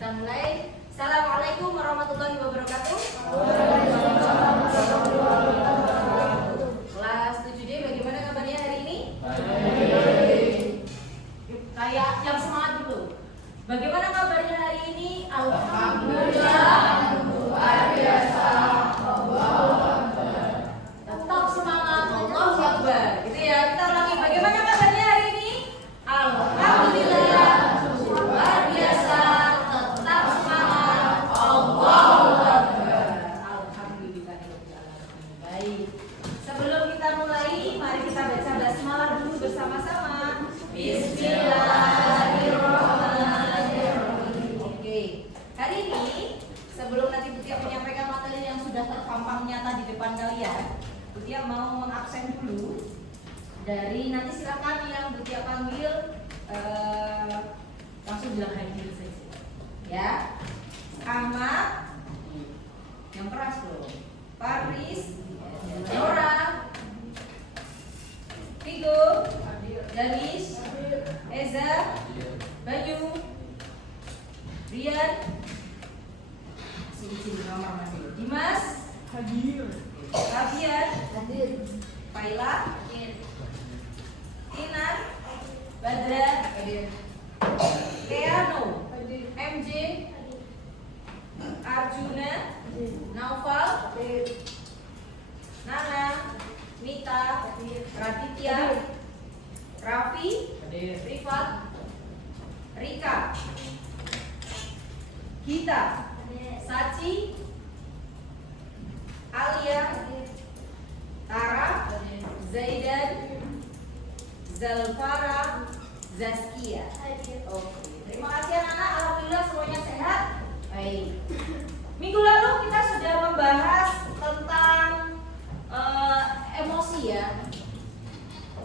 kita mulai. Assalamualaikum warahmatullahi wabarakatuh. Kelas 7D, bagaimana kabarnya hari ini? Kayak yang semangat dulu. Bagaimana kabarnya hari ini? Alhamdulillah. Luar biasa. Tetap semangat. Allahu Akbar. Gitu ya. Kita ulangi. Bagaimana kabarnya hari ini? Alhamdulillah. Luar biasa. Tetap semangat. Allahu Akbar. Alhamdulillah. Baik. Sebelum kita mulai, mari kita baca basmalah dulu bersama-sama. Bismillahirrahmanirrahim. Oke. Hari ini sebelum nanti Bu Tia menyampaikan materi yang sudah terpampang nyata di depan kalian, Bu Tia mau mengabsen dulu. Dari nanti silakan yang Bu Tia panggil langsung bilang hadir saja. Ya. Ahmad, yang keras dong. Paris, Nora, Vigo, Danis, Eza, Banyu, Rian, izin nomor dulu. Dimas, hadir. Rabian, hadir. Paila, hadir. Tina, Badra, hadir. Keanu, hadir. MJ, Arjuna, Naufal, hadir. Nana, Mita, hadir. Raditya, Raffi, hadir. Rifat, Rika, Gita, Saci, Alia, Tara, Zaidan, Zalfara, Zaskia. Oke, terima kasih anak-anak. Alhamdulillah semuanya sehat. Baik. Minggu lalu kita sudah membahas tentang emosi ya.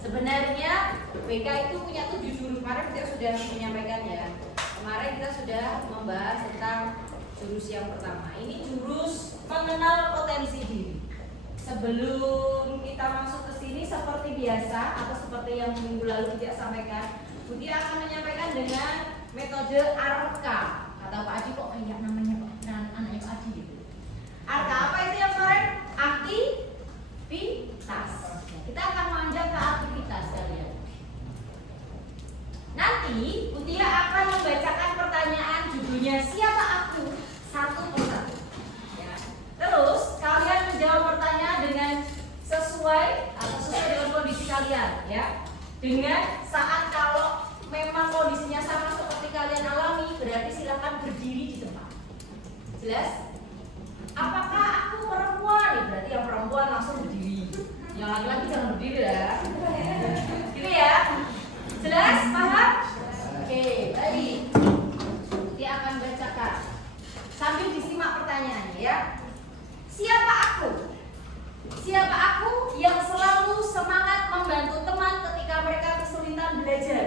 Sebenarnya BK itu punya 7 jurus. Kemarin kita sudah menyampaikan ya. Kemarin kita sudah membahas tentang jurus yang pertama. Ini jurus mengenal potensi diri. Sebelum kita masuk ke sini seperti biasa atau seperti yang minggu lalu kita sampaikan, Bu Tia akan menyampaikan dengan metode ARKA. Kata Pak Aji kok kayak namanya anaknya Pak Aji gitu. ARKA apa itu yang kemarin? Aktivitas. Kita akan mengajar ke aktivitas kalian. Nanti Bu Tia akan membacakan pertanyaan judulnya siapa aku satu persatu. Ya. Terus kalian menjawab pertanyaan dengan sesuai dengan kondisi kalian, ya. Dengan saat kalau memang kondisinya sama seperti kalian alami, berarti silakan berdiri di tempat. Jelas? Apakah aku perempuan? Berarti yang perempuan langsung berdiri. Yang laki-laki jangan berdiri ya. Gitu ya. Jelas? Paham? Oke, baik. Dia akan bacakan sambil disimak pertanyaannya ya. Siapa aku? Siapa aku yang selalu semangat membantu teman ketika mereka kesulitan belajar?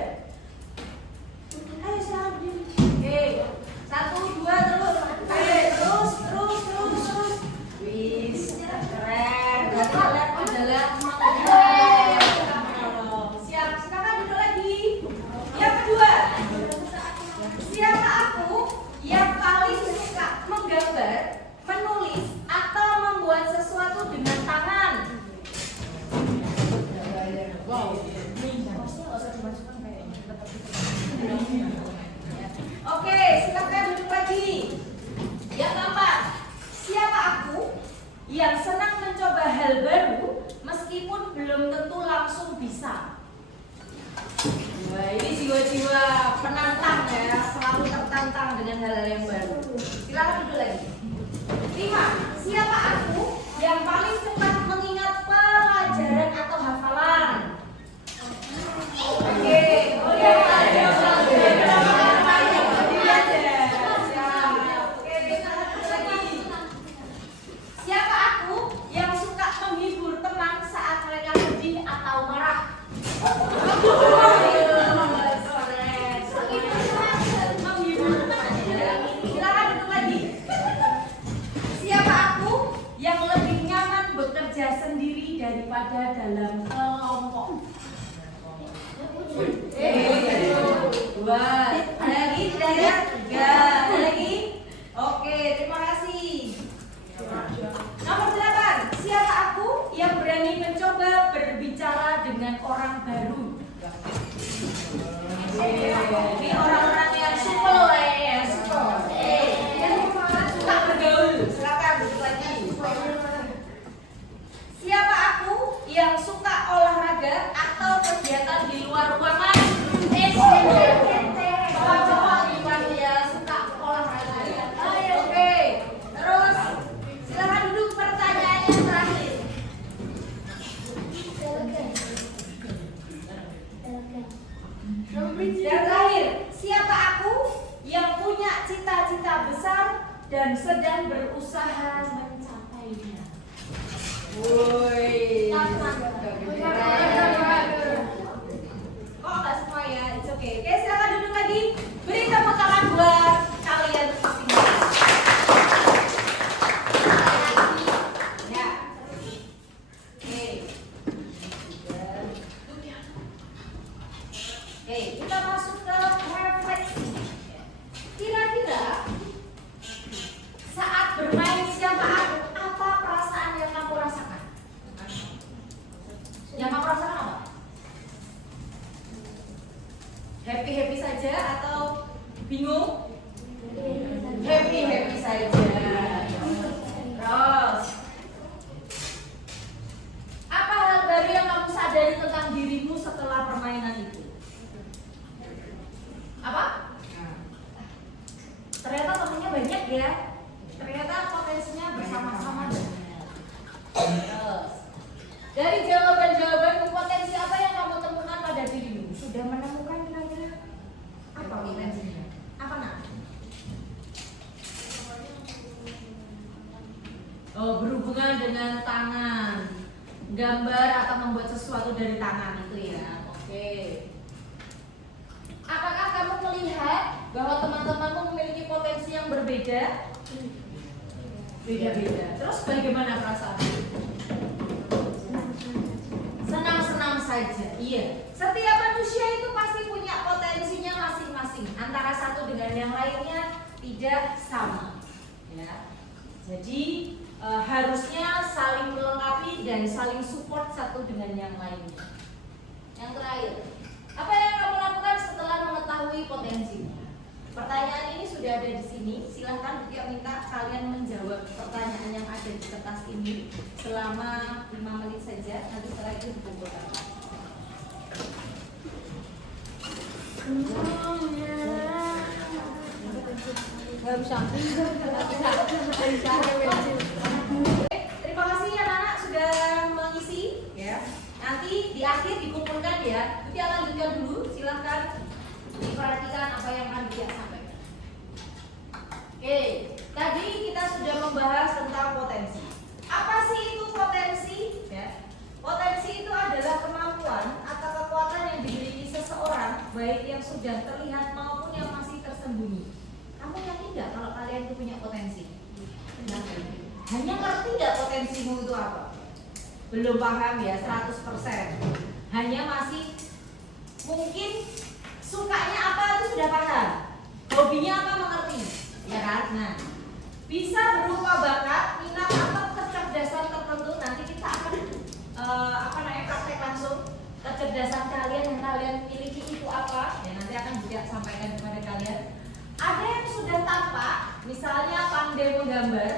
Ayo silakan berdiri. Oke, 1, 2, terus. Terus. Wis, keren. Kalian adalah siap, silakan duduk lagi. Yang kedua, siapa aku yang paling suka menggambar, menulis, atau membuat sesuatu dengan tangan? Wow, ini harusnya nggak usah dimasukkan kayaknya. Oke, silakan duduk lagi. Yang keempat, siapa aku yang senang mencoba hal baru meskipun belum tentu langsung bisa? Wah, ini jiwa-jiwa penantang ya, selalu tertantang dengan hal-hal yang baru. Silakan duduk lagi. 5. Siapa aku yang paling cepat mengingat pelajaran atau hafalan? Oke, siapa aku yang suka menghibur teman saat mereka sedih atau marah? Menghibur teman. dan sedang berusaha mencapainya. Woi. Kok nggak semua ya? It's okay. Oke, silakan duduk lagi. Beri tepuk tangan buat kalian masing-masing. Ya. Oke. Oke, kita masuk ke refleksi. Kira-kira saat bermain siapa aku, apa perasaan yang kamu rasakan? Yang kamu rasakan apa? Happy saja atau bingung? Happy saja. Terus, apa hal baru yang kamu sadari tentang dirimu setelah permainan itu? Apa? Ternyata temennya banyak ya. Ternyata potensinya bersama-sama banyak. Terus, dari jawaban-jawaban potensi apa yang kamu temukan pada dirimu? Sudah menemukan kira-kira apa potensinya? Apa nak? Oh, berhubungan dengan tangan, gambar atau membuat sesuatu dari tangan itu ya. Oke. Apakah kamu melihat bahwa teman-temanmu memiliki potensi yang berbeda? Beda-beda. Terus bagaimana perasaan? Senang-senang saja. Iya. Setiap manusia itu pasti punya potensinya masing-masing. Antara satu dengan yang lainnya tidak sama. Ya. Jadi harusnya saling melengkapi dan saling support satu dengan yang lainnya. Yang terakhir, apa yang kamu lakukan setelah mengetahui potensinya? Pertanyaan ini sudah ada di sini. Silahkan dia minta kalian menjawab pertanyaan yang ada di kertas ini selama 5 menit saja. Nanti setelah itu dikumpulkan. Terima kasih anak-anak sudah mengisi ya. Nanti di akhir dikumpulkan ya. Nanti lanjutkan dulu. Silahkan diperhatikan apa yang akan dia sampaikan. Oke, tadi kita sudah membahas tentang potensi. Apa sih itu potensi? Ya. Potensi itu adalah kemampuan atau kekuatan yang dimiliki seseorang, baik yang sudah terlihat maupun yang masih tersembunyi. Kamu yakin nggak kalau kalian itu punya potensi? Hanya ngerti nggak potensimu itu apa? Belum paham ya 100%. Hanya masih mungkin sukanya apa itu sudah paham. Hobinya apa mengerti. Ya kan? Nah, bisa berupa bakat, minat atau kecerdasan tertentu. Nanti kita akan praktek langsung. Kecerdasan kalian yang kalian miliki itu apa? Ya nanti akan juga sampaikan kepada kalian. Ada yang sudah tampak, misalnya pandai menggambar,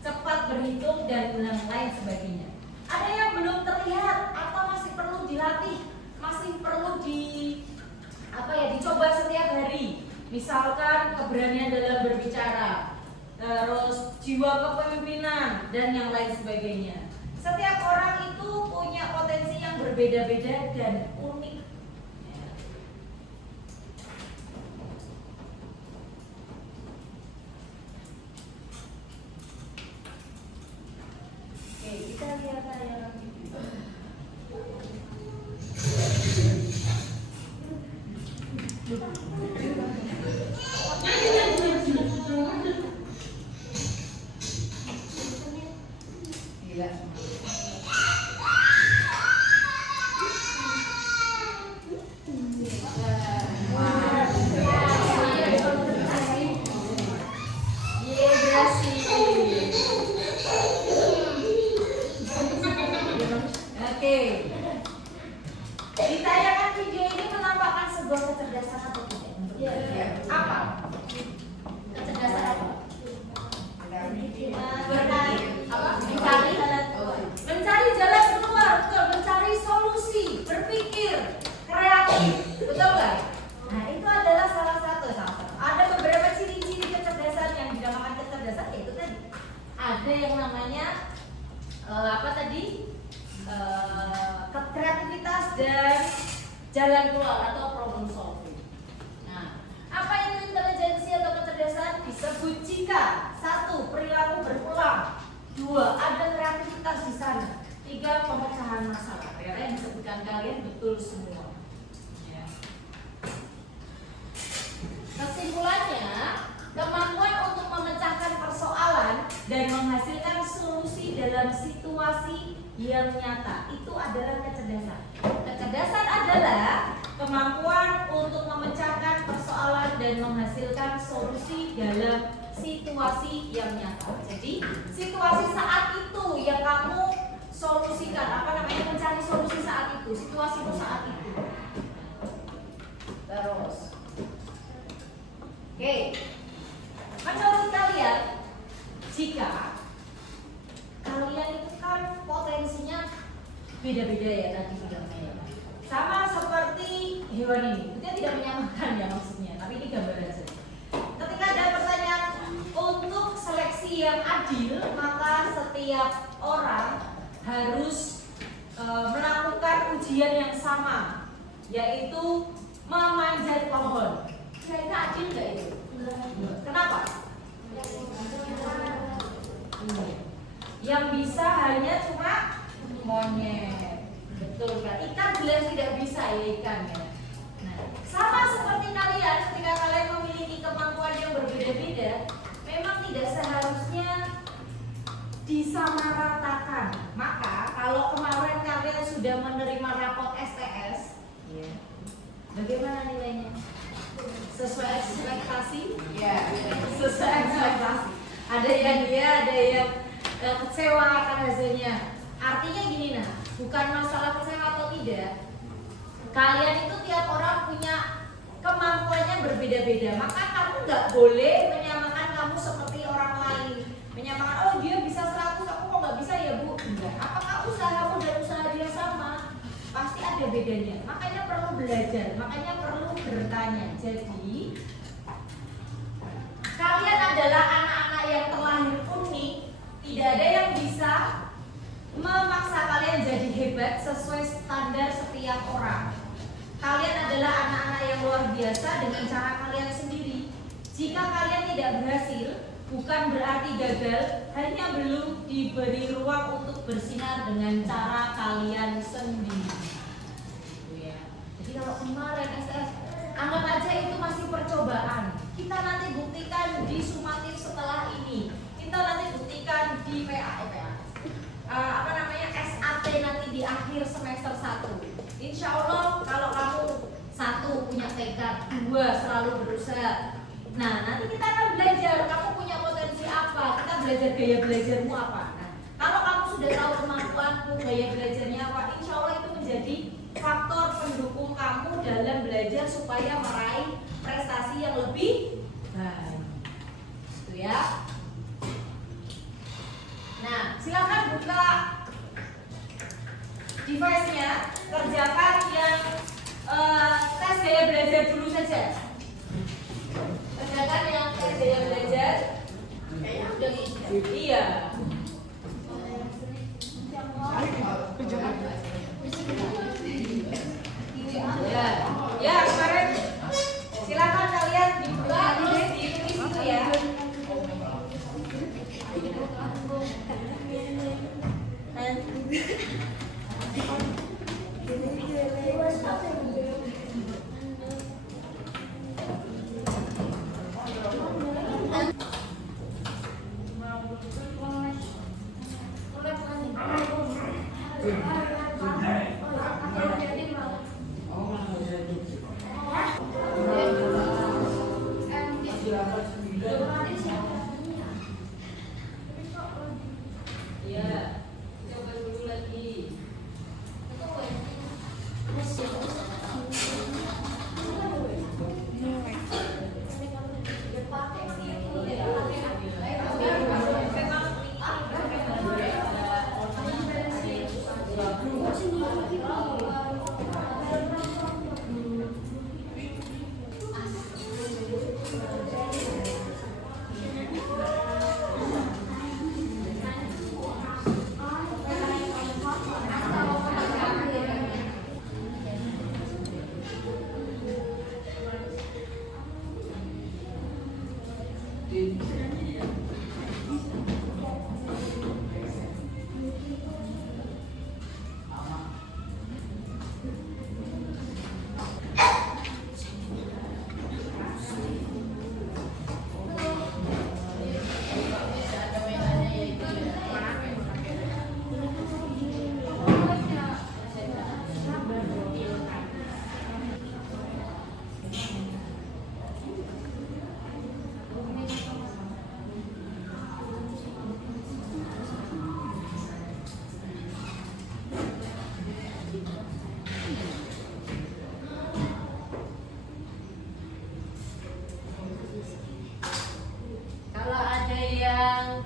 cepat berhitung dan lain sebagainya. Ada yang belum terlihat atau masih perlu dilatih, masih perlu dicoba setiap hari. Misalkan keberanian dalam berbicara, terus jiwa kepemimpinan dan yang lain sebagainya. Setiap orang itu punya potensi yang berbeda-beda dan unik. Oke, kita lihat tayangan video. Gila. Oke. Ditayangan video ini menampakkan sebuah kecerdasan atau tidak? Apa? Kecerdasan apa? Bertani. Apa? Mencari. yang nyata. Itu adalah kecerdasan. Kecerdasan adalah kemampuan untuk memecahkan persoalan dan menghasilkan solusi dalam situasi yang nyata. Jadi situasi saat itu yang kamu solusikan, mencari solusi saat itu, situasi itu saat itu. Terus, oke, menurut kalian, jika kalian itu kan potensinya beda-beda ya tadi bilangnya, sama seperti hewan ini, itu tidak menyamakan ya maksudnya, tapi ini gambaran saja. Ketika ada pertanyaan untuk seleksi yang adil, maka setiap orang harus melakukan ujian yang sama, yaitu memanjat pohon. Kira-kira adil nggak itu? Kenapa? Yang bisa hanya cuma monyet, betul kan? Ikan jelas tidak bisa ya ikan ya. Nah, sama seperti kalian, ketika kalian memiliki kemampuan yang berbeda-beda, memang tidak seharusnya disamaratakan. Maka kalau kemarin kalian sudah menerima rapot STS, ya, bagaimana nilainya? Sesuai ekspektasi? Ya, sesuai ekspektasi. Ada yang iya, ada yang kecewa akan hasilnya. Artinya gini nah, bukan masalah kecewa atau tidak. Kalian itu tiap orang punya kemampuannya berbeda-beda. Maka kamu nggak boleh menyamakan kamu seperti orang lain. Menyamakan, oh dia bisa 100, aku kok nggak bisa ya bu? Enggak. Apakah usahamu dan usaha dia sama? Pasti ada bedanya. Makanya perlu belajar, makanya perlu bertanya. Jadi kalian adalah anak-anak yang terlahir unik. Tidak ada yang bisa memaksa kalian jadi hebat sesuai standar setiap orang. Kalian adalah anak-anak yang luar biasa dengan cara kalian sendiri. Jika kalian tidak berhasil, bukan berarti gagal, hanya belum diberi ruang untuk bersinar dengan cara kalian sendiri. Jadi kalau kemarin STS, anggap aja itu masih percobaan. Kita nanti buktikan di sumatif setelah ini. Kita nanti buktikan di SAT nanti di akhir semester 1. Insya Allah kalau kamu 1 punya tekad, 2 selalu berusaha. Nah nanti kita akan belajar kamu punya potensi apa. Kita belajar gaya belajarmu apa. Nah kalau kamu sudah tahu kemampuanmu, gaya belajarnya apa, insya Allah itu menjadi faktor pendukung kamu dalam belajar supaya meraih prestasi yang lebih baik. Itu ya. Nah, silakan buka device-nya, kerjakan yang tes gaya belajar dulu saja. Kerjakan yang tes gaya belajar. Iya. Ya, kemarin silakan kalian dibuka terus ditulis itu ya.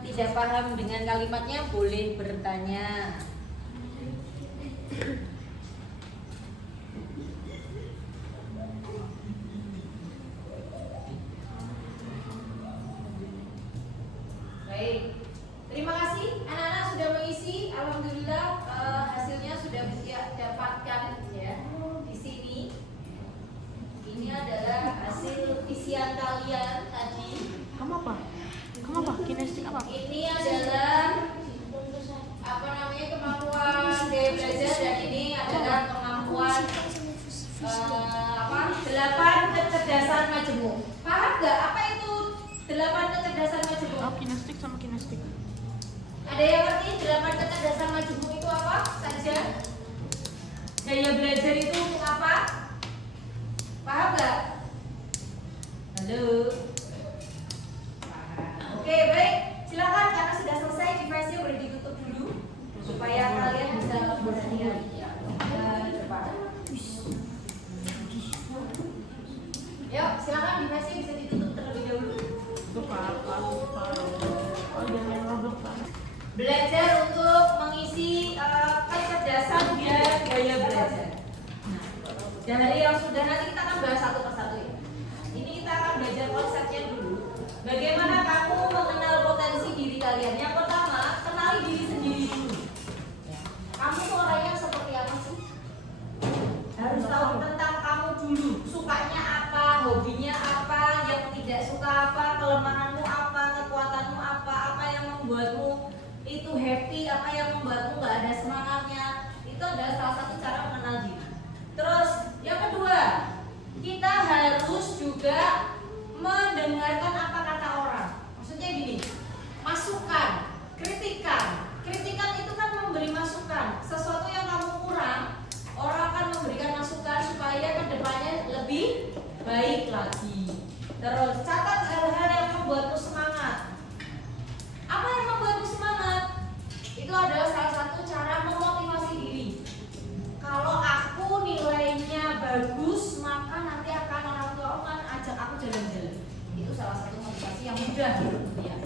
tidak paham dengan kalimatnya boleh bertanya. Baik, terima kasih anak-anak sudah mengisi. Alhamdulillah hasilnya sudah bisa dapatkan ya di sini. Ini adalah hasil isian kalian tadi. Kamu apa? Kamu apa? Kinestik apa? Ini adalah kemampuan gaya belajar, dan ini adalah kemampuan 8 kecerdasan majemuk. Paham nggak apa itu 8 kecerdasan majemuk? Oh, kinestik sama kinestik. Ada yang ngerti 8 kecerdasan majemuk itu apa saja? Gaya belajar itu untuk apa? Paham nggak? Halo. Oke, baik. Silakan, karena sudah selesai device-nya boleh ditutup dulu supaya kalian bisa berhati-hati ke depan. Yuk, silakan device-nya bisa ditutup terlebih dahulu. Belajar untuk mengisi kecerdasan dan gaya belajar. Nah, dari yang sudah nanti kita akan bahas satu persatu ya. Ini kita akan belajar konsepnya dulu. Bagaimana kamu mengenal potensi diri kalian? Yang pertama, kenali diri sendiri dulu. Kamu tuh orangnya seperti apa sih? Harus tahu tentang kamu dulu. Sukanya apa, hobinya apa, yang tidak suka apa, kelemahanmu apa, kekuatanmu apa yang membuatmu itu happy, apa yang membuatmu gak ada semangatnya. Itu adalah salah satu cara mengenal diri. Terus, yang kedua, kita harus juga mendengarkan apa kata orang. Maksudnya gini, masukan, kritikan. Kritikan itu kan memberi masukan. Sesuatu yang kamu kurang, orang akan memberikan masukan supaya kedepannya lebih baik lagi. Terus catat hal-hal yang membuatmu semangat. Apa yang membuatmu semangat? Itu adalah salah satu cara memotivasi diri. Kalau aku nilainya bagus, maka nanti akan orang tua akan ajak aku jalan-jalan. Itu salah satu motivasi yang mudah ya.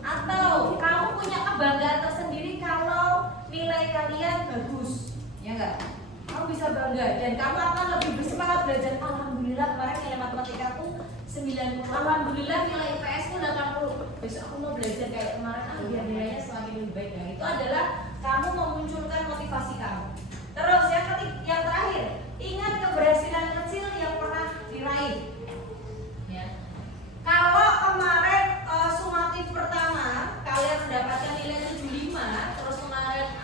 Atau kamu punya kebanggaan tersendiri kalau nilai kalian bagus, ya enggak? Kamu bisa bangga dan kamu akan lebih bersemangat belajar. Alhamdulillah kemarin nilai matematikaku 90. Alhamdulillah nilai IPS-ku 80. Besok aku mau belajar kayak kemarin biar nilainya semakin lebih baik. Nah, itu adalah kamu memunculkan motivasi kamu. Terus yang terakhir, ingat keberhasilan kecil yang pernah diraih. Ya. Kalau kemarin sumatif pertama kalian mendapatkan nilai 75, terus kemarin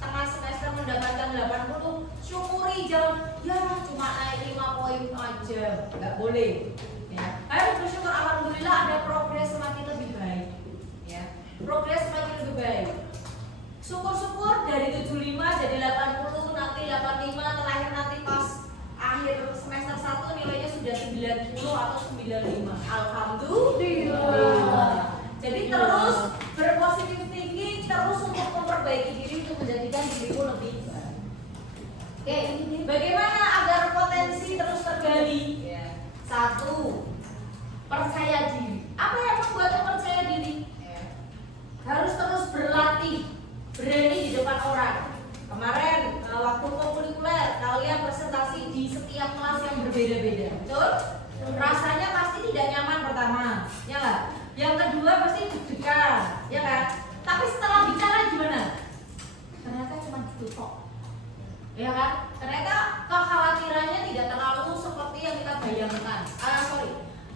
tengah semester mendapatkan 80, syukuri, jangan ya cuma naik 5 poin aja, nggak boleh. Ya. Harus bersyukur, alhamdulillah ada progres semakin lebih baik. Ya. Progres semakin lebih baik. Syukur-syukur dari 75 jadi 80, nanti 85, terakhir nanti pas akhir semester 1 nilainya sudah 90 atau 95. Alhamdulillah. Jadi terus berpositif tinggi, terus untuk memperbaiki diri untuk menjadikan dirimu lebih baik. Oke, bagaimana agar potensi terus tergali? Satu, percaya diri. Apa yang membuatmu percaya diri? Harus terus berlatih, berani di depan orang. Kemarin waktu kokurikuler kalian presentasi di setiap kelas yang berbeda-beda, betul? Rasanya pasti tidak nyaman pertama, ya nggak? Yang kedua pasti deg-degan, ya kan? Tapi setelah bicara gimana? Ternyata cuma ditutup, ya kan? Ternyata kekhawatirannya tidak terlalu seperti yang kita bayangkan.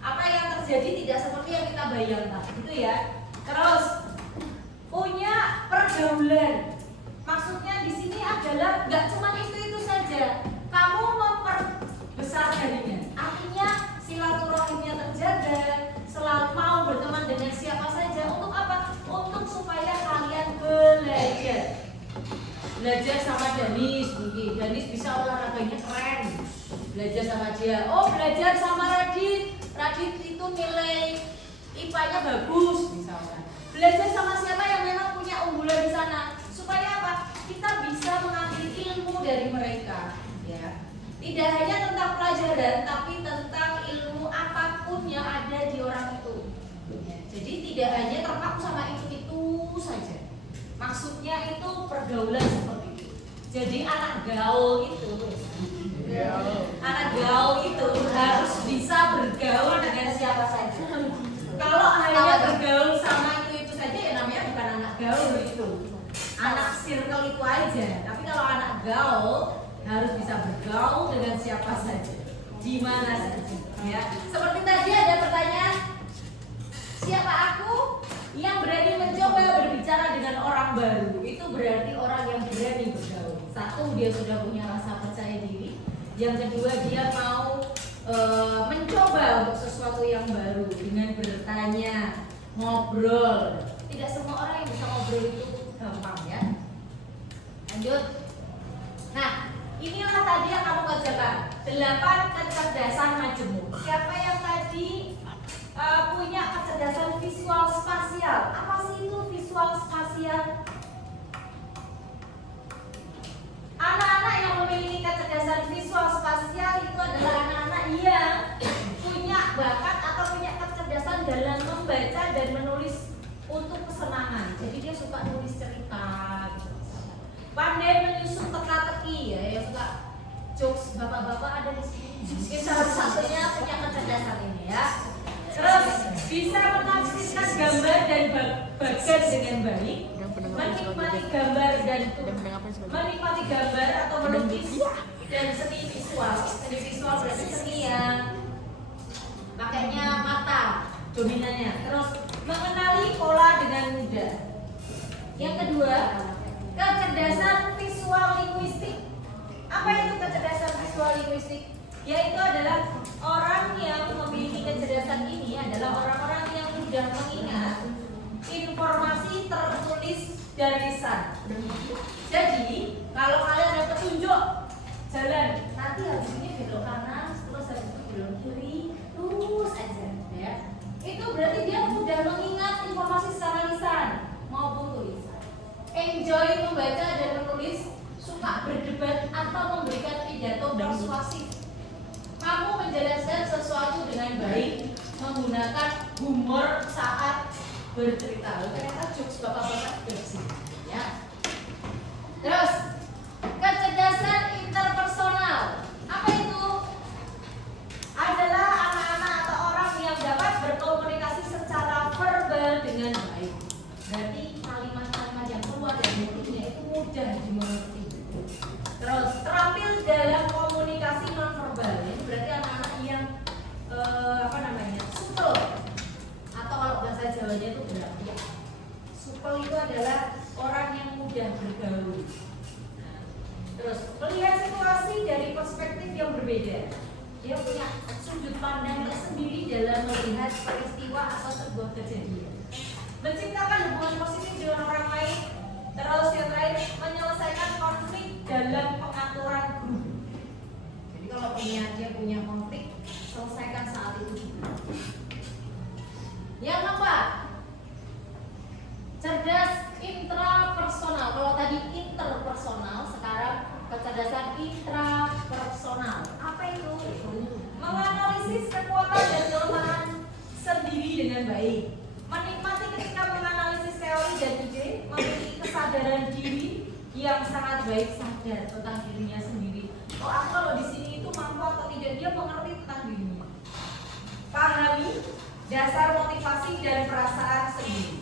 Apa yang terjadi tidak seperti yang kita bayangkan, gitu ya. Terus punya pergaulan. Maksudnya di sini adalah nggak cuma itu saja. Kamu memperbesar dirinya. Artinya silaturahimnya terjaga, selalu mau berteman dengan siapa saja. Untuk apa? Untuk supaya kalian belajar. Belajar sama Danis, mungkin Danis bisa olahraganya keren. Belajar sama dia. Oh, belajar sama Radit. Radit itu nilai IPA-nya bagus, misalnya. Belajar sama siapa yang memang punya unggulan di sana, supaya apa? Kita bisa mengambil ilmu dari mereka, ya. Tidak hanya tentang pelajaran, tapi tentang ilmu apapun yang ada di orang itu. Ya. Jadi tidak hanya terpaku sama itu pergaulan seperti itu. Jadi anak gaul itu harus bisa bergaul dengan siapa saja. Kalau hanya bergaul sama itu saja ya namanya bukan anak gaul itu. Anak circle itu aja. Tapi kalau anak gaul harus bisa bergaul dengan siapa saja, di mana saja. Ya. Seperti tadi ada pertanyaan, siapa aku yang berani mencoba berbicara dengan orang baru? Itu berarti orang yang berani bergaul. Satu, dia sudah punya rasa percaya diri. Yang kedua, dia mau mencoba untuk sesuatu yang baru dengan bertanya, ngobrol. Tidak semua orang yang bisa ngobrol itu gampang ya. Lanjut. Nah, inilah tadi yang kamu kerjakan. 8 kecerdasan majemuk. Siapa yang tadi punya kecerdasan visual spasial? Apa sih itu visual spasial? Anak-anak yang memiliki kecerdasan visual spasial itu adalah anak-anak yang punya bakat atau punya kecerdasan dalam membaca dan menulis untuk kesenangan. Jadi dia suka nulis cerita gitu. Pandai menyusun teka-teki ya, yang suka jokes bapak-bapak ada di sini. Ini salah satunya punya kecerdasan ini ya. Terus bisa menafsirkan gambar dan bagan dengan baik, menikmati gambar dan menikmati gambar atau melukis dan seni visual. Seni visual berarti seni yang pakainya mata dominannya. Terus mengenali pola dengan mudah. Yang kedua, kecerdasan visual linguistik. Apa itu kecerdasan visual linguistik? Yaitu adalah orang yang memiliki kecerdasan ini adalah orang-orang yang mudah mengingat informasi tertulis dan lisan. Jadi kalau kalian ada petunjuk jalan, nanti habis ini belok kanan, terus habis itu belok kiri, lurus aja, ya. Itu berarti dia mudah mengingat informasi secara lisan maupun tulisan. Enjoy membaca dan menulis, suka berdebat atau memberikan pidato persuasif. Kamu menjelaskan sesuatu dengan baik, menggunakan humor saat bercerita. Ternyata jokes bapak-bapak bersih, ya. Terus kecerdasan interpersonal. Apa itu? Adalah anak-anak atau orang yang dapat berkomunikasi secara verbal dengan baik. Berarti kalimat-kalimat yang keluar dari mulutnya itu mudah dimengerti. Terus terampil dalam komunikasi nonverbal. Ini berarti anak-anak yang supel, atau kalau bahasa Jawanya itu berarti supel itu adalah orang yang mudah bergaul. Nah, terus melihat situasi dari perspektif yang berbeda. Dia punya sudut pandang tersendiri dalam melihat peristiwa atau sebuah kejadian. Menciptakan hubungan positif dengan orang lain. Terus yang terakhir, menyelesaikan konflik dalam pengaturan grup. Jadi kalau dia punya konflik, selesaikan saat itu juga. Yang keempat, cerdas intrapersonal. Kalau tadi interpersonal, sekarang kecerdasan intrapersonal. Apa itu? Menganalisis kekuatan dan kelemahan sendiri dengan baik. Menikmati ketika menganalisis teori dan ide, memiliki kesadaran diri yang sangat baik, sadar tentang dirinya sendiri. Oh, aku kalau di sini itu mampu atau tidak, dia mengerti tentang dirinya. Pahami dasar motivasi dan perasaan sendiri.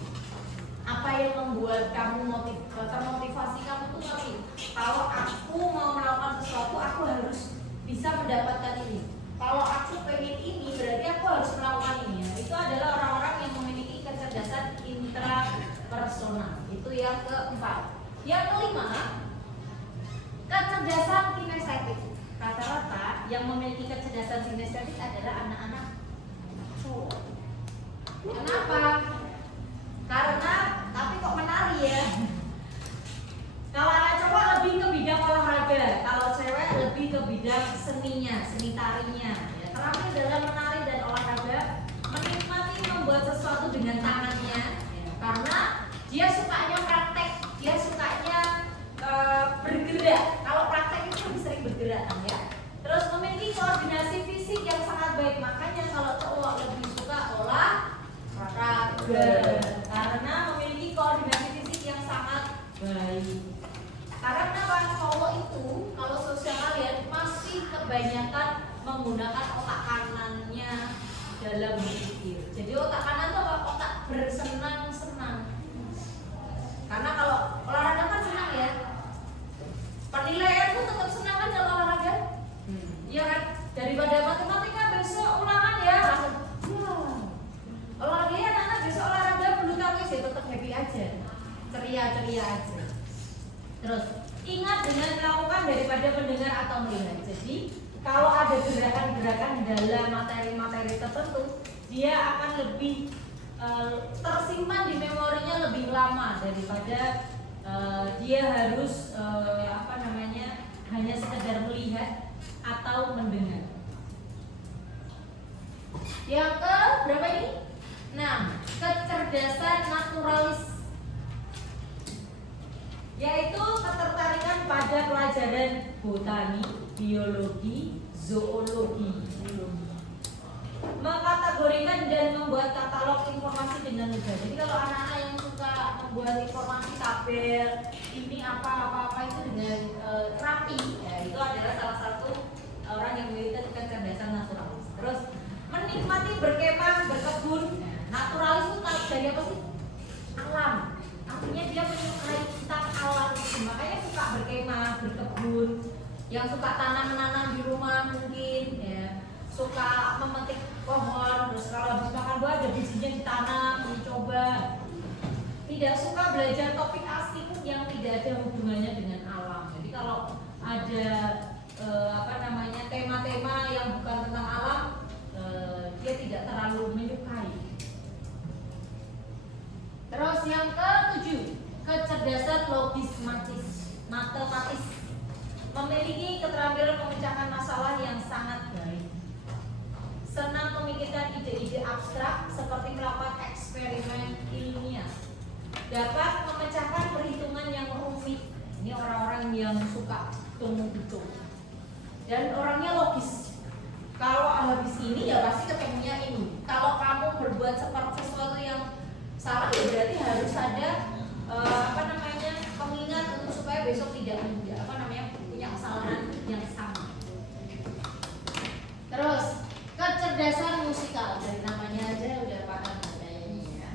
Apa yang membuat kamu termotivasi, kamu tuh ngerti. Kalau aku mau melakukan sesuatu, aku harus bisa mendapatkan ini. Kalau aku pengen ini, berarti aku harus melakukan ini. Itu adalah orang-orang yang memiliki kecerdasan intrapersonal. Itu yang keempat. Yang kelima, kecerdasan kinestetik. Rata-rata yang memiliki kecerdasan kinestetik adalah anak-anak cowok. Kenapa? Karena, tapi kok menari ya? Kalau anak cowok lebih ke bidang olahraga, kalau cewek lebih ke bidang seninya, seni tarinya. Ya, terampil dalam menari dan olahraga, menikmati membuat sesuatu dengan tangannya, ya, karena dia sukanya praktek, dia sukanya bergerak. Kalau praktek itu lebih sering bergerak, ya. Terus memiliki koordinasi fisik yang sangat baik, makanya kalau cowok lebih suka olahraga karena memiliki koordinasi fisik yang sangat baik. Karena kenapa? Cowok itu kalau sosial kalian masih kebanyakan menggunakan otak kanannya dalam berpikir. Jadi otak kanan itu apa? Otak bersenang-senang. Karena kalau olahraga kan senang ya. Penilaian pun tetap senang kan kalau olahraga. Iya kan? Daripada matematika besok ulangan ya langsung olahraga ya anak besok olahraga bulu tangkis ya tetap happy aja, ceria-ceria aja. Terus ingat dengan melakukan daripada mendengar atau melihat. Jadi kalau ada gerakan-gerakan dalam materi-materi tertentu, dia akan lebih tersimpan di memorinya lebih lama daripada dia harus hanya sekedar melihat atau mendengar. Yang ke berapa ini? 6. Kecerdasan naturalis, yaitu ketertarikan pada pelajaran botani, biologi, zoologi, mengkategorikan dan membuat katalog informasi dengan mudah. Jadi kalau anak-anak yang suka membuat informasi tabel ini apa itu dengan rapi, ya, itu adalah salah satu orang yang memiliki kecerdasan naturalis. Terus menikmati berkemah, berkebun. Naturalis itu dari apa sih? Alam. Artinya dia menyukai tentang alam itu. Makanya suka berkemah, berkebun. Yang suka tanam-menanam di rumah mungkin, ya. Suka memetik pohon, terus kalau habis makan buah ada bijinya ditanam, dicoba. Tidak suka belajar topik asing yang tidak ada hubungannya dengan alam. Jadi kalau ada tema-tema yang bukan tentang alam, dia tidak terlalu menyukai. Terus yang ke-7, kecerdasan logis matematis, memiliki keterampilan memecahkan masalah yang sangat baik, senang memikirkan ide-ide abstrak seperti melakukan eksperimen ilmiah, dapat memecahkan perhitungan yang rumit. Ini orang-orang yang suka hitung-hitung dan orangnya logis. Kalau habis ini ya pasti ketemunya ini. Kalau kamu berbuat sesuatu yang salah ya berarti harus ada pengingat untuk supaya besok tidak punya kesalahan yang sama. Terus kecerdasan musikal, dari namanya aja udah paham kayaknya ya.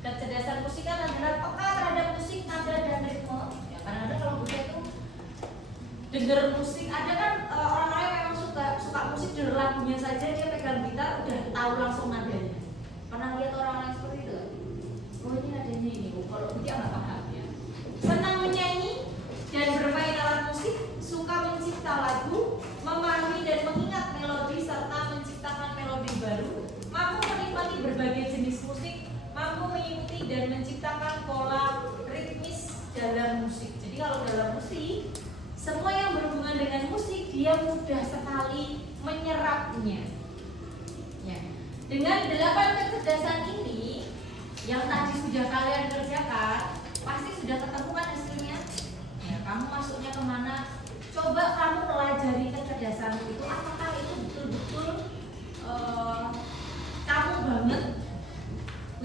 Kecerdasan musikal adalah peka terhadap musik, nada dan ritme. Ya, kadang-kadang kalau kita itu dengar musik, ada kan orang-orang yang memang suka musik, dengar lagunya saja dia pegang gitar udah tahu langsung nadanya. Pernah lihat orang-orang seperti itu? Oh ini nadanya ini, kalau dia nggak paham ya. Senang menyanyi dan bermain alat musik, suka mencipta lagu, memahami dan mengingat melodi serta menciptakan melodi baru, mampu menikmati berbagai jenis musik, mampu mengikuti dan menciptakan pola ritmis dalam musik. Jadi kalau dalam musik, semua yang berhubungan dengan musik dia mudah sekali menyerapnya. Ya. Dengan 8 kecerdasan ini yang tadi sudah kalian kerjakan, pasti sudah ketemu kan hasilnya. Ya, kamu masuknya kemana? Coba kamu pelajari kecerdasan itu, apakah itu betul-betul kamu banget.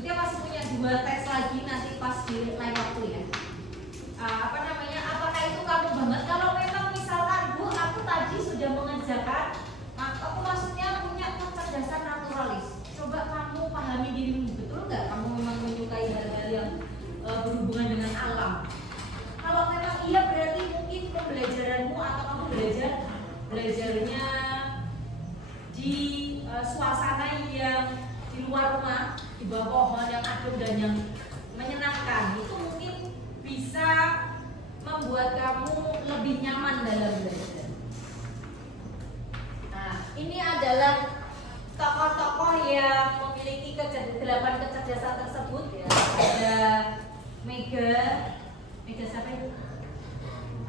Dia pasti punya 2 tes lagi nanti pas di lain waktu ya. Apakah itu kamu banget? Kalau memang misalkan Bu, aku tadi sudah mengerjakan, aku maksudnya punya kecerdasan naturalis. Coba kamu pahami dirimu, betul nggak? Kamu memang menyukai hal-hal yang berhubungan dengan alam. Kalau memang iya, berarti mungkin pembelajaranmu atau kamu belajarnya di suasana yang di luar rumah, di bawah pohon yang adem dan yang menyenangkan, itu mungkin bisa membuat kamu lebih nyaman dalam belajar. Nah, ini adalah tokoh-tokoh yang memiliki 8 kecerdasan tersebut ya. Ada Mega siapa itu?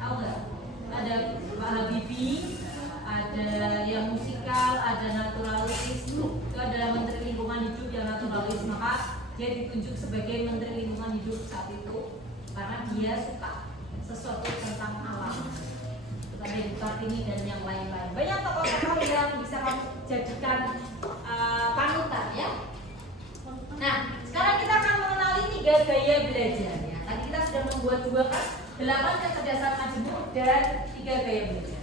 Tahu nggak? Ada Pak Habibie, ada yang musikal, ada naturalis. Itu adalah Menteri Lingkungan Hidup yang naturalis, maka dia ditunjuk sebagai Menteri Lingkungan Hidup saat itu karena dia suka sesuatu tentang alam. Ada Kartini dan yang lain-lain. Banyak tokoh-tokoh yang bisa kamu jadikan panutan ya. Nah, sekarang kita akan mengenali 3 gaya belajar ya. Tadi kita sudah membuat 2 kan? 8 kecerdasan majemuk, dan 3 gaya belajar.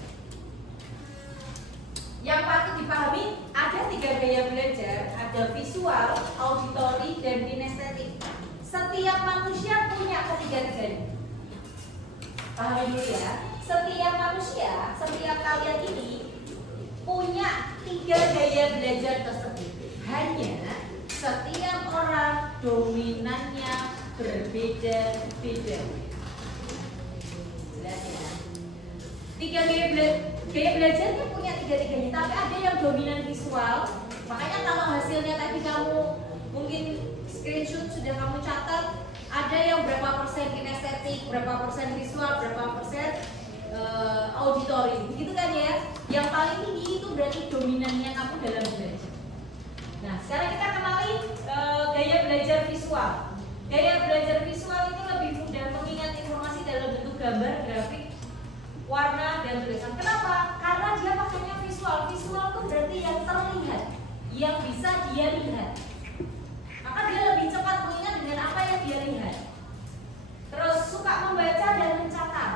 Yang patut dipahami, ada 3 gaya belajar, ada visual, auditori, dan kinestetik. Setiap manusia punya ketiga-tiganya. Pahami dulu ya, setiap manusia, setiap kalian ini punya 3 gaya belajar tersebut. Hanya setiap orang dominannya berbeda-beda. Jelas ya? 3 gaya belajarnya punya 3-tiganya, tapi ada yang dominan visual. Makanya kalau hasilnya tadi kamu mungkin screenshot sudah kamu catat, ada yang berapa persen kinestetik, berapa persen visual, berapa persen auditori, begitu kan ya? Yang paling tinggi itu berarti dominannya kamu dalam belajar. Nah, sekarang kita kenali gaya belajar visual. Gaya belajar visual itu lebih mudah mengingat informasi dalam bentuk gambar, grafik, warna, dan tulisan. Kenapa? Karena dia pakainya visual. Visual itu berarti yang terlihat, yang bisa dia lihat. Maka dia lebih cepat mengingat dengan apa yang dia lihat. Terus suka membaca dan mencatat.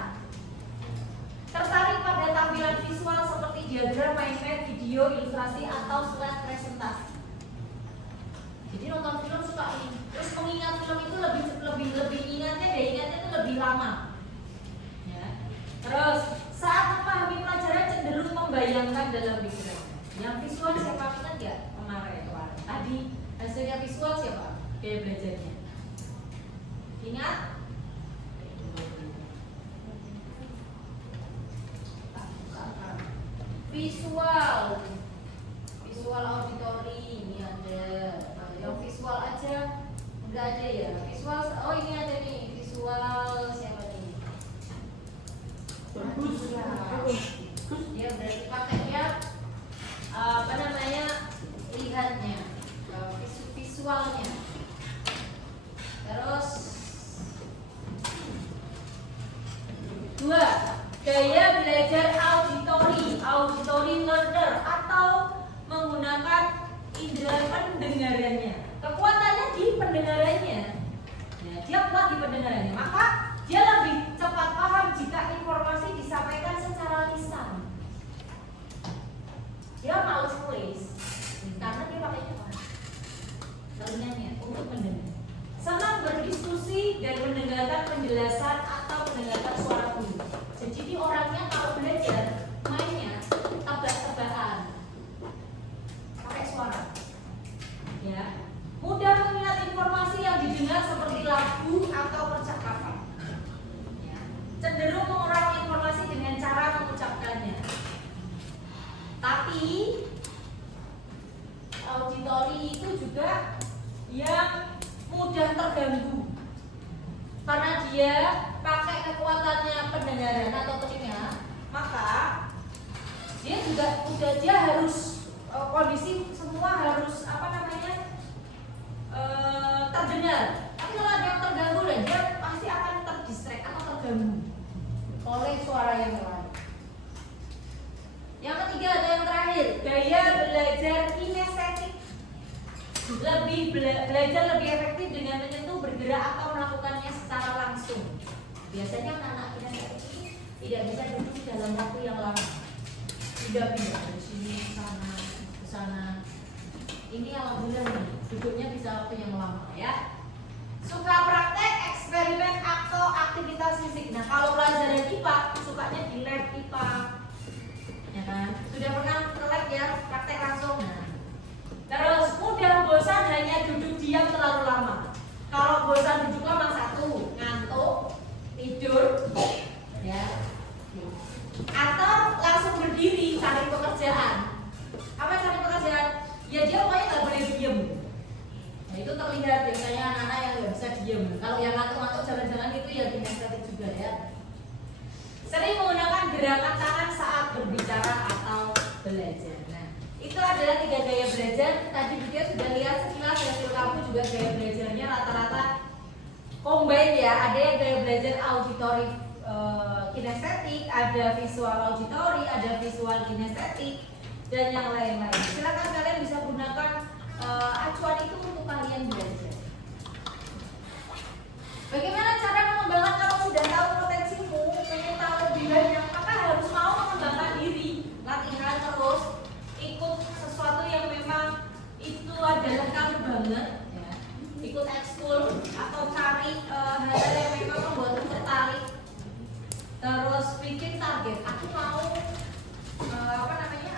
Tertarik pada tampilan visual seperti diagram, mindmap, video, ilustrasi, atau slide presentasi. Jadi nonton film suka ini. Terus mengingat film itu lebih ingatnya, daya ingatnya itu lebih lama. Ya. Terus saat memahami pelajaran cenderung membayangkan dalam pikiran. Yang visual siapa ingat ya kemarin? Tadi hasilnya visual siapa? Gaya belajarnya. Ingat? Visual auditori ini ada. Yang visual aja enggak ada ya. Visual, oh ini ada nih. Visual siapa nih? Bagus. Dia berarti pakainya apa namanya? Lihatnya, visualnya. Terus 2, gaya belajar auditori learner atau menggunakan indera pendengarannya. Kekuatannya di pendengarannya. Ya, dia kuat di pendengarannya, maka dia lebih cepat paham jika informasi disampaikan secara lisan. Dia males nulis karena dia pakainya apa? Telinganya untuk mendengar. Senang berdiskusi dan mendengarkan penjelasan atau mendengarkan suara guru. Jadi orangnya kalau belajar mainnya tebak-tebakan, pakai suara. Ya, mudah mengingat informasi yang didengar seperti lagu atau percakapan. Ya, cenderung mengurangi informasi dengan cara mengucapkannya. Tapi auditori itu juga yang mudah terganggu karena dia pakai kekuatannya pendengaran atau telinga, maka dia harus kondisi semua harus apa namanya terdengar. Tapi kalau ada yang terganggu, dia pasti akan terdistract atau terganggu oleh suara yang lain. Yang ketiga ada yang terakhir, gaya belajar kinestetik. Belajar lebih efektif dengan menyentuh, bergerak atau melakukannya secara langsung. Biasanya anak kinestetik ini tidak bisa duduk dalam waktu yang lama. Pindah-pindah dari sini ke sana. Ini alhamdulillah nih, duduknya bisa waktu yang lama ya. Suka praktek, eksperimen atau aktivitas fisik. Nah, kalau pelajaran IPA sukanya di lab IPA. Ya kan? Sudah pernah ke lab ya, praktek langsung. Nah, terus mudah bosan hanya duduk diam terlalu lama. Kalau bosan duduk lama, 1, ngantuk, tidur, ya, atau langsung berdiri cari pekerjaan. Apa cari pekerjaan? Ya dia pokoknya nggak boleh diem. Nah itu terlihat biasanya anak-anak yang nggak bisa diem. Kalau yang ngantuk-ngantuk jalan-jalan itu ya kinestetik juga ya. Sering menggunakan gerakan tangan saat berbicara atau belajar. Nah, itu adalah 3 gaya belajar. Tadi juga sudah lihat sekilas hasil kamu juga gaya belajarnya rata-rata combine ya. Ada yang gaya belajar auditory kinestetik, ada visual auditori, ada visual kinestetik, dan yang lain-lain. Silakan kalian bisa gunakan acuan itu untuk kalian belajar. Bagaimana cara mengembangkan kalau sudah tahu potensi ekskul atau cari hal-hal yang memang membuatmu tertarik. Terus bikin target. Aku mau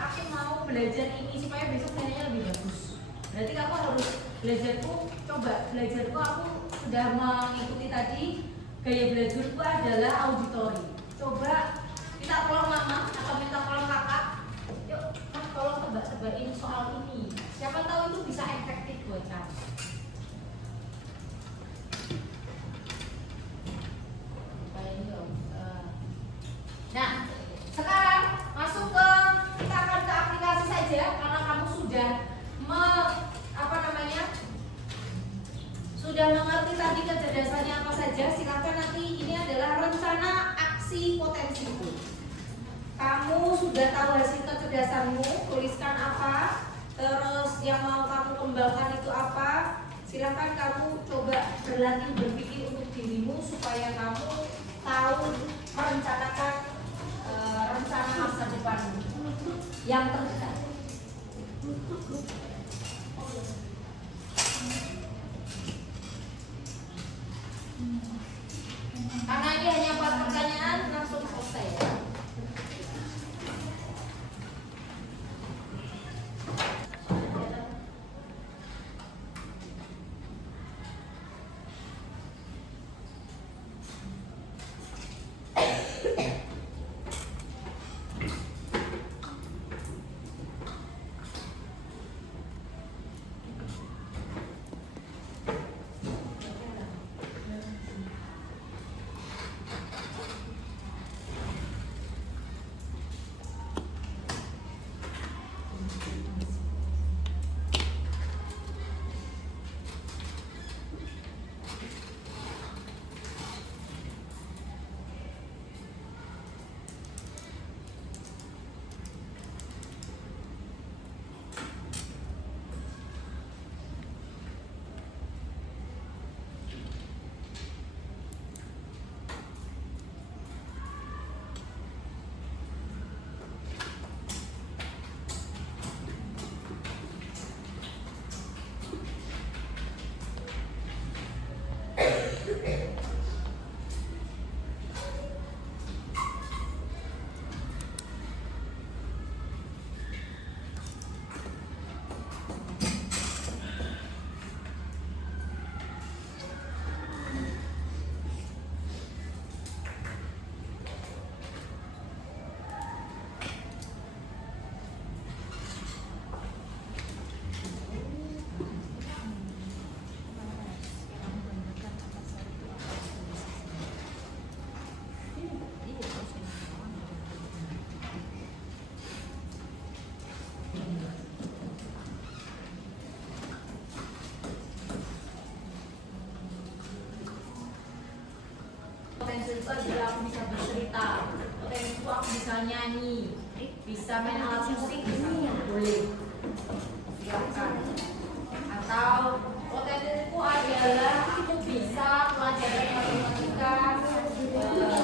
aku mau belajar ini supaya besok nilainya lebih bagus. Berarti kamu harus belajarku aku sudah mengikuti tadi. Gaya belajarku adalah auditori. Coba kita tolong mama atau minta tolong kakak. Yuk, tolong tebak-tebakin soal ini. Siapa tahu itu bisa efektif buat kamu. Nah, sekarang masuk ke kita akan ke aplikasi saja karena kamu sudah sudah mengerti tadi kecerdasannya apa saja. Silakan nanti ini adalah rencana aksi potensiku. Kamu sudah tahu hasil kecerdasanmu, tuliskan apa, terus yang mau kamu kembangkan itu apa. Silakan kamu coba berlatih berpikir untuk dirimu supaya kamu tahu merencanakan rencana masa depanmu yang terdekat. Karena ini hanya 4 pertanyaan, langsung selesai ya. Potensi itu adalah aku bisa bercerita, potensi itu aku bisa nyanyi, bisa main alat musik, bisa boleh silakan. Atau potensi itu adalah aku bisa pelajaran matematika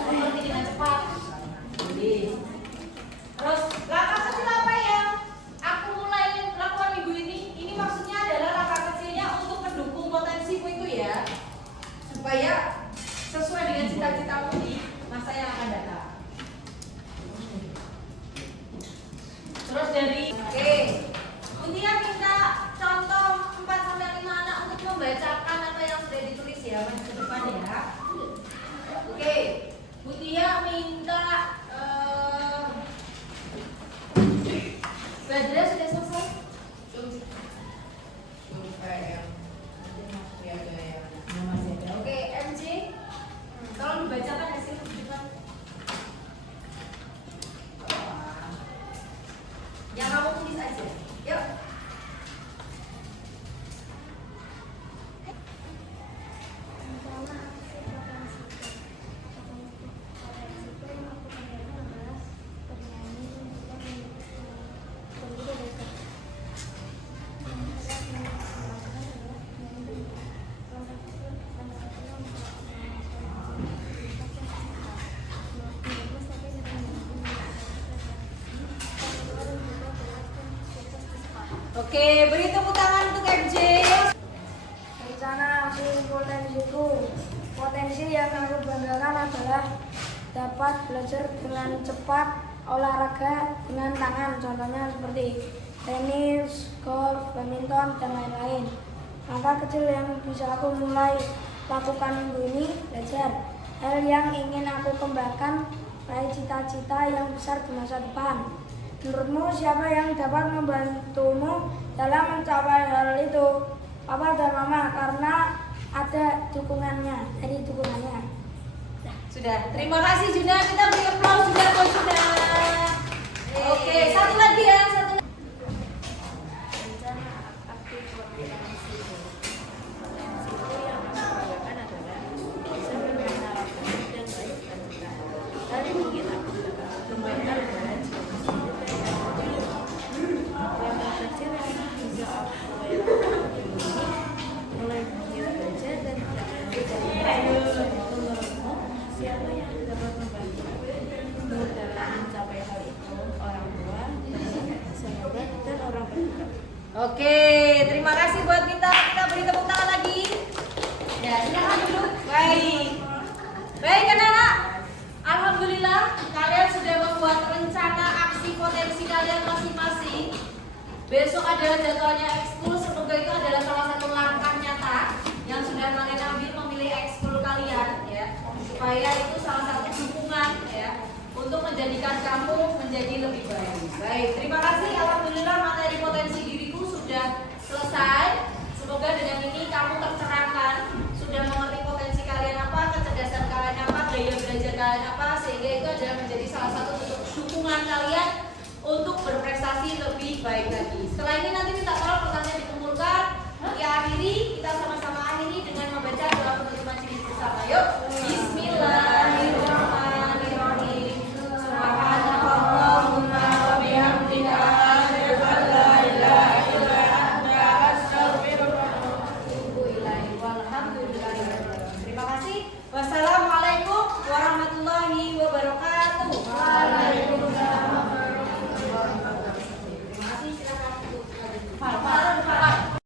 mengerti dengan cepat, boleh. Terus langkah kecil apa yang aku mulai lakukan minggu ini? Ini maksudnya adalah langkah kecilnya untuk mendukung potensiku itu ya, supaya sesuai dengan cita-citamu di masa yang akan datang. Terus dari Mutia minta contoh 4-5 anak untuk membacakan apa yang sudah ditulis ya, maju ke depan ya. Oke, Mutia minta Badra sudah selesai? Masih ada. Oke, MJ tolong dibacakan hasil keputusan. Yang kamu tulis aja. Yuk. Oke, beri tepuk tangan untuk MJ. Rencana aku diriku. Potensi yang aku banggakan adalah dapat belajar dengan cepat, olahraga dengan tangan, contohnya seperti tenis, golf, badminton, dan lain-lain. Langkah kecil yang bisa aku mulai lakukan minggu ini, belajar hal yang ingin aku kembangkan, raih cita-cita yang besar di masa depan. Menurutmu siapa yang dapat membantumu dalam mencapai hal itu? Papa dan mama, karena ada dari dukungannya. Sudah, terima kasih Juna. Kita beri aplaus juga buat Juna. Oke, satu lagi ya, satu lagi. Rencana aktif potensi itu yang aku banggakan adalah bisa berpengalaman dan baik terbuka. Dan ingin aku kembangkan adalah yang kecil yang bisa aku mulai belajar dan menurutmu siapa yang dapat membantu dalam mencapai hal itu? Orang tua, sahabat, dan orang terdekat. Oke, terima kasih buat Mita. Kita beri tepuk tangan lagi. Ya, silakan duduk. Baik. Baik anak-anak. Alhamdulillah kalian sudah membuat rencana aksi potensi kalian masing-masing. Besok adalah jadwalnya ekskul. Semoga itu adalah salah satu langkah nyata yang sudah kalian ambil memilih ekskul kalian, ya, supaya itu salah satu dukungan, ya, untuk menjadikan kamu menjadi lebih baik. Baik, terima kasih. Alhamdulillah materi potensi diriku sudah selesai. Semoga dengan ini kamu tercerahkan, sudah mengerti potensi kalian apa, kecerdasan kalian apa, gaya belajar kalian apa, sehingga itu adalah menjadi salah satu bentuk dukungan kalian untuk berprestasi lebih baik lagi. Setelah ini nanti minta tolong pertanyaan dikumpulkan, diakhiri kita sama